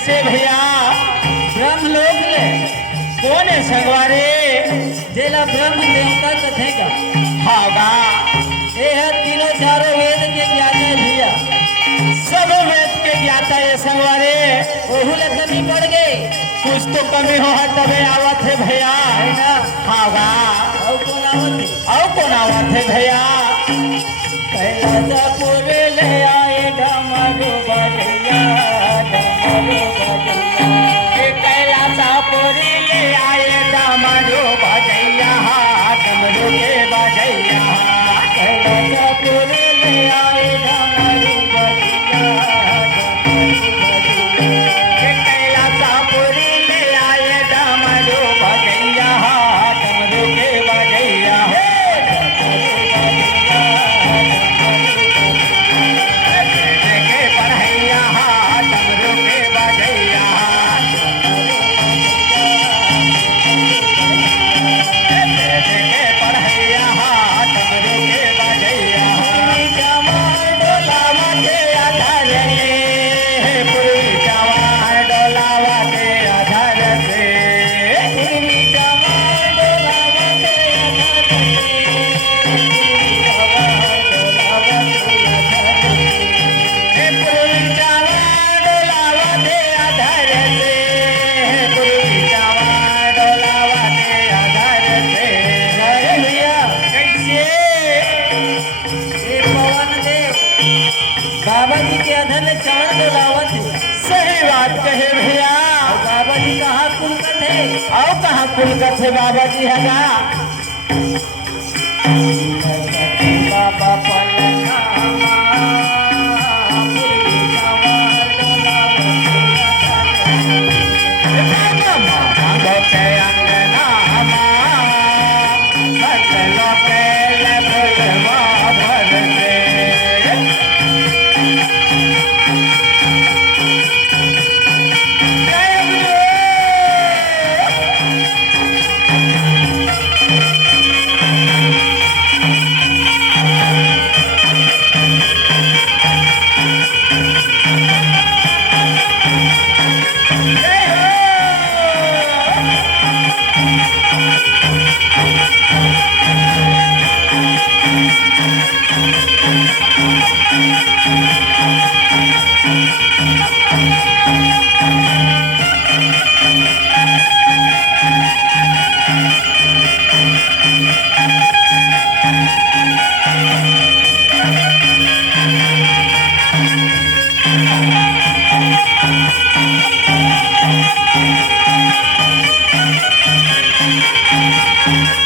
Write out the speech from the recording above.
कैसे भैया ब्रह्मलोक ले कौन है संगवारे जेला ब्रह्म देवता कथेगा हागा ये है तीनों चारों वेद के ज्ञाता है भैया। सब वेद के ज्ञाता है संगवारे ओहू ले कमी पड़ गई कुछ तो कमी हो तबे आवत है भैया है ना। हागा और कौन आवत है और कौन आवत है भैया कैलासपुर ले आए डमरू बजैया डमरू बजैया कैलासापुरी ले आए डमरू बजैया डमरू के बजैया कैलासपुर ले आए डमरू बजैया डमरू बजैया कैलासापुरी ले आए डमरू बजैया डमरू के बजैया के पढ़ैया डमरू के बजैया के पढ़ैया डमरू के बजैया डोलावा के आधार से पूर्वी जवान डोलावा के आधार से पूर्वी जवान डोलावा के आधार पूर्वी जवान डोलावा के आधार से पूर्वी जवान डोलावा के आधार से अरे भैया कैसे ये पवन देव बाबा जी के अधर में चरण डोलावत है। सही बात कहे भैया और बाबा जी कहाँ कुलकत है और कहाँ कुलगत है बाबा जी हगा बाबा पलनामा पूर्वी जवान डोलावत है। के अंगना सजलो के लभवा भर से जय गुरु जय हो Thank